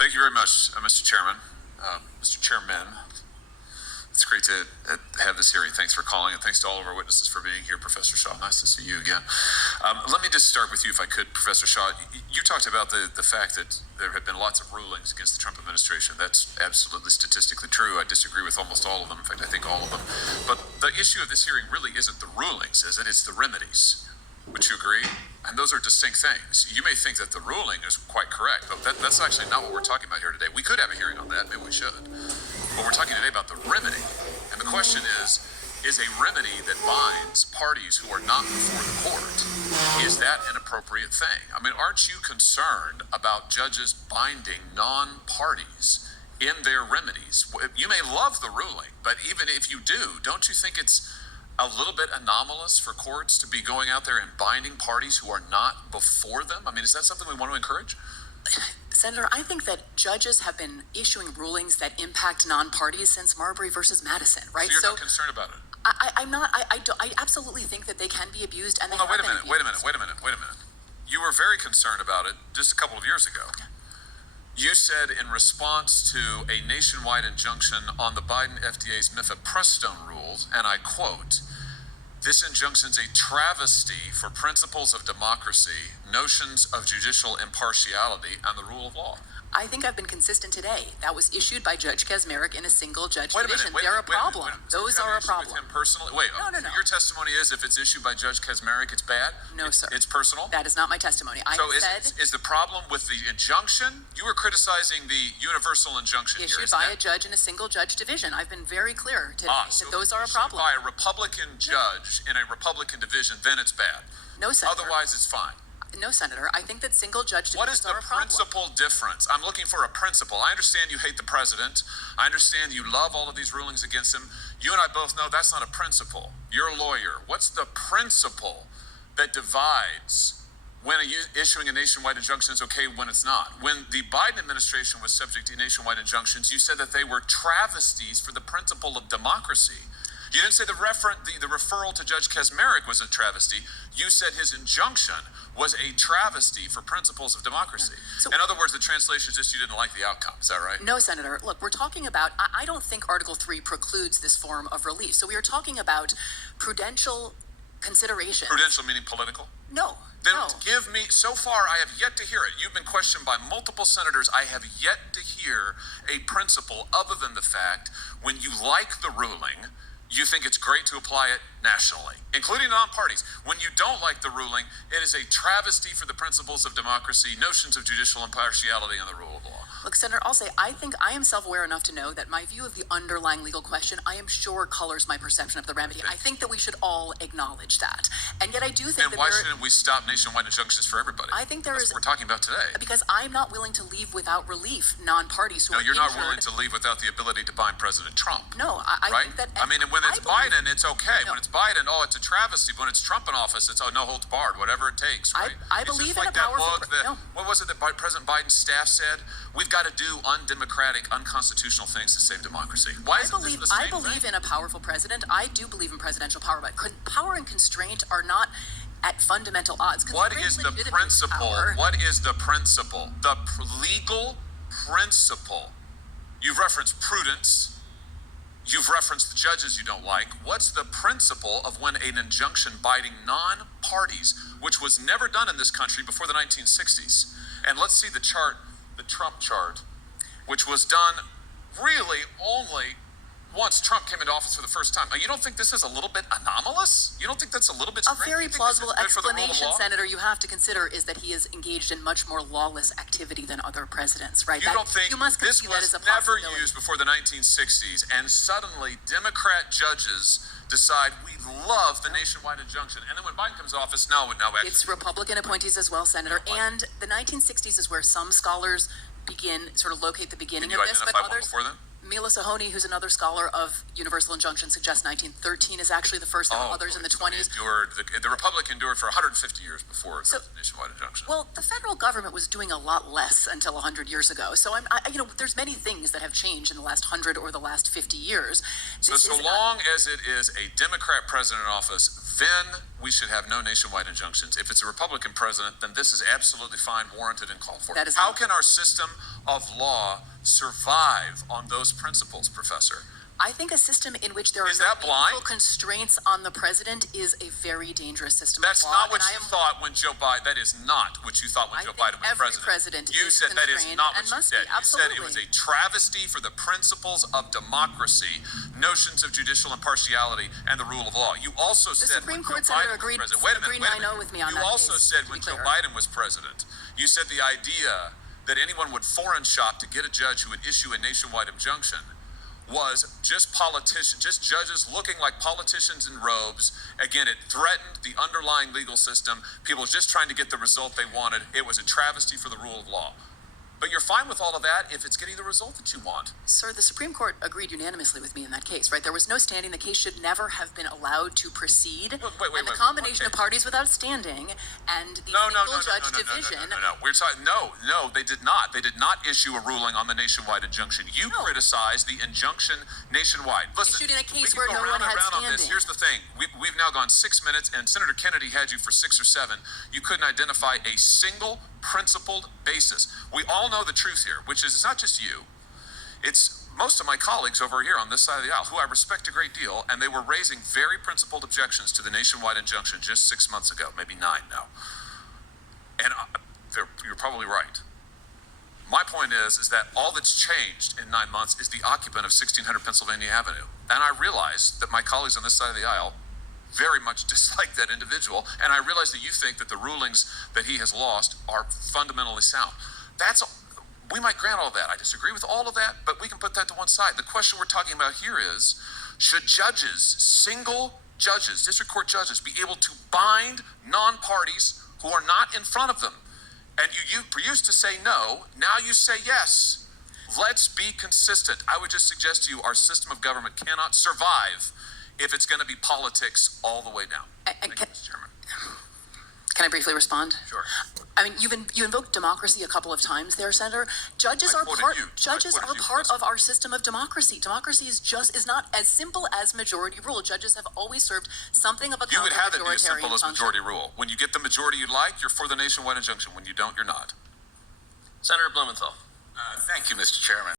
Thank you very much, Mr. Chairman. Mr. Chairman, it's great to have this hearing. Thanks for calling, and thanks to all of our witnesses for being here. Professor Shaw, nice to see you again. Let me just start with you, if I could, Professor Shaw. You talked about the fact that there have been lots of rulings against the Trump administration. That's absolutely statistically true. I disagree with almost all of them. In fact, I think all of them. But the issue of this hearing really isn't the rulings, is it? It's the remedies. Would you agree? And those are distinct things. You may think that the ruling is quite correct, but that's actually not what we're talking about here today. We could have a hearing on that, maybe we should. But we're talking today about the remedy. And the question is a remedy that binds parties who are not before the court, is that an appropriate thing? I mean, aren't you concerned about judges binding non-parties in their remedies? You may love the ruling, but even if you do, don't you think it's a little bit anomalous for courts to be going out there and binding parties who are not before them? I mean, is that something we want to encourage? Senator, I think that judges have been issuing rulings that impact non-parties since Marbury versus Madison, right? So you're not concerned about it? I'm not. I absolutely think that they can be abused, and well, no, wait a minute. You were very concerned about it just a couple of years ago. Yeah. You said in response to a nationwide injunction on the Biden FDA's mifepristone rules, and I quote, "This injunction's a travesty for principles of democracy, notions of judicial impartiality, and the rule of law." I think I've been consistent today. That was issued by Judge Kaczmarek in a single judge division. They're a problem. Those are a problem. With him personally? Wait, no. Your testimony is if it's issued by Judge Kaczmarek, it's bad? No, sir. It's personal? That is not my testimony. Is the problem with the injunction? You were criticizing the universal injunction issued by a judge in a single judge division. I've been very clear today that those are a problem. By a Republican judge in a Republican division, then it's bad. No, Senator. Otherwise, it's fine. No, Senator. I think that single judge divisions are a problem. What is the principal difference? I'm looking for a principle. I understand you hate the president. I understand you love all of these rulings against him. You and I both know that's not a principle. You're a lawyer. What's the principle that divides when issuing a nationwide injunction is okay, when it's not? When the Biden administration was subject to nationwide injunctions, you said that they were travesties for the principle of democracy. You didn't say the referral to Judge Kaczmarek was a travesty. You said his injunction was a travesty for principles of democracy. So, in other words, the translation is just you didn't like the outcome. Is that right? No, Senator. Look, we're talking about, I don't think Article 3 precludes this form of relief. So we are talking about prudential consideration. Prudential meaning political? No. Then give me, so far I have yet to hear it. You've been questioned by multiple senators. I have yet to hear a principle other than the fact when you like the ruling, you think it's great to apply it nationally, including non-parties. When you don't like the ruling, it is a travesty for the principles of democracy, notions of judicial impartiality, and the rule of law. Look, Senator, I'll say, I think I am self-aware enough to know that my view of the underlying legal question, I am sure colors my perception of the remedy. I think that we should all acknowledge that. And yet I do think that why shouldn't we stop nationwide injunctions for everybody? I think That's what we're talking about today. Because I'm not willing to leave without relief non-parties who are you're injured. Not willing to leave without the ability to bind President Trump. No, I think that... I mean, when it's Biden, it's okay. No. When it's Biden, it's a travesty. When it's Trump in office, it's no holds barred, whatever it takes, right? I believe in a powerful... What was it that President Biden's staff said? We've got to do undemocratic, unconstitutional things to save democracy. Why is this the same I believe in a powerful president. I do believe in presidential power, but power and constraint are not at fundamental odds. What is the principle? What is the principle? The legal principle. You've referenced prudence. You've referenced the judges you don't like. What's the principle of when an injunction binding non-parties, which was never done in this country before the 1960s? And let's see the chart, the Trump chart, which was done really only once Trump came into office for the first time. You don't think this is a little bit anomalous? You don't think that's a little bit strange? A very plausible explanation, Senator, you have to consider is that he is engaged in much more lawless activity than other presidents, right? You don't think this was never used before the 1960s, and suddenly Democrat judges decide we love the nationwide injunction, and then when Biden comes to office, no, actually. It's Republican appointees as well, Senator, and the 1960s is where some scholars locate the beginning of this, but others... Before then? Mila Sahoni, who's another scholar of universal injunction, suggests 1913 is actually the first, and others in the 20s. The Republic endured for 150 years before the nationwide injunction. Well, the federal government was doing a lot less until 100 years ago. So, there's many things that have changed in the last 100 or the last 50 years. So long as it is a Democrat president in office, then we should have no nationwide injunctions. If it's a Republican president, then this is absolutely fine, warranted, and called for. That is How not- can our system of law survive on those principles, Professor? I think a system in which there are Is that blind? meaningful constraints on the president is a very dangerous system That's of law. not what and you I am thought when Joe Biden. That is not what you thought when I Joe think Biden was every president. president You is said that is constrained not and what you must said. be. You said it was Absolutely. a travesty for the principles of democracy, notions of judicial impartiality, and the rule of law. You also said Supreme when Court Joe senator Biden agreed- was president. Wait a minute. agreed Wait a 9-0 minute. with me on you that also case, said to when be Joe clear. Biden was president, you said the idea that anyone would foreign shop to get a judge who would issue a nationwide injunction was just politicians, just judges looking like politicians in robes. Again, it threatened the underlying legal system. People just trying to get the result they wanted. It was a travesty for the rule of law. But you're fine with all of that if it's getting the result that you want. Sir, the Supreme Court agreed unanimously with me in that case, right? There was no standing. The case should never have been allowed to proceed. Wait, and the wait, combination okay. of parties without standing and the No, single judge division. No. We're talking. No, they did not. They did not issue a ruling on the nationwide injunction. You No. criticized the injunction nationwide. Listen, Issued in a we case can where go no round one and had round on this. standing. Here's the thing: we've now gone 6 minutes, and Senator Kennedy had you for 6 or 7. You couldn't identify a single principled basis. We all know the truth here, which is it's not just you. It's most of my colleagues over here on this side of the aisle, who I respect a great deal, and they were raising very principled objections to the nationwide injunction just 6 months ago, maybe 9 now. And you're probably right. My point is that all that's changed in 9 months is the occupant of 1600 Pennsylvania Avenue. And I realize that my colleagues on this side of the aisle very much dislike that individual, and I realize that you think that the rulings that he has lost are fundamentally sound. We might grant all that. I disagree with all of that, but we can put that to one side. The question we're talking about here is, should judges, single judges, district court judges, be able to bind non-parties who are not in front of them? And you used to say no, now you say yes. Let's be consistent. I would just suggest to you our system of government cannot survive if it's going to be politics all the way down. And Thank you, Mr. Chairman. Can I briefly respond? Sure. I mean, you invoked democracy a couple of times there, Senator. Judges I are quoted part. you. Judges I quoted are you, part Professor. of our system of democracy. Democracy is not as simple as majority rule. Judges have always served something of a You would have it be as simple counter-majoritarian as function. majority rule. When you get the majority you like, you're for the nationwide injunction. When you don't, you're not. Senator Blumenthal. Thank you, Mr. Chairman.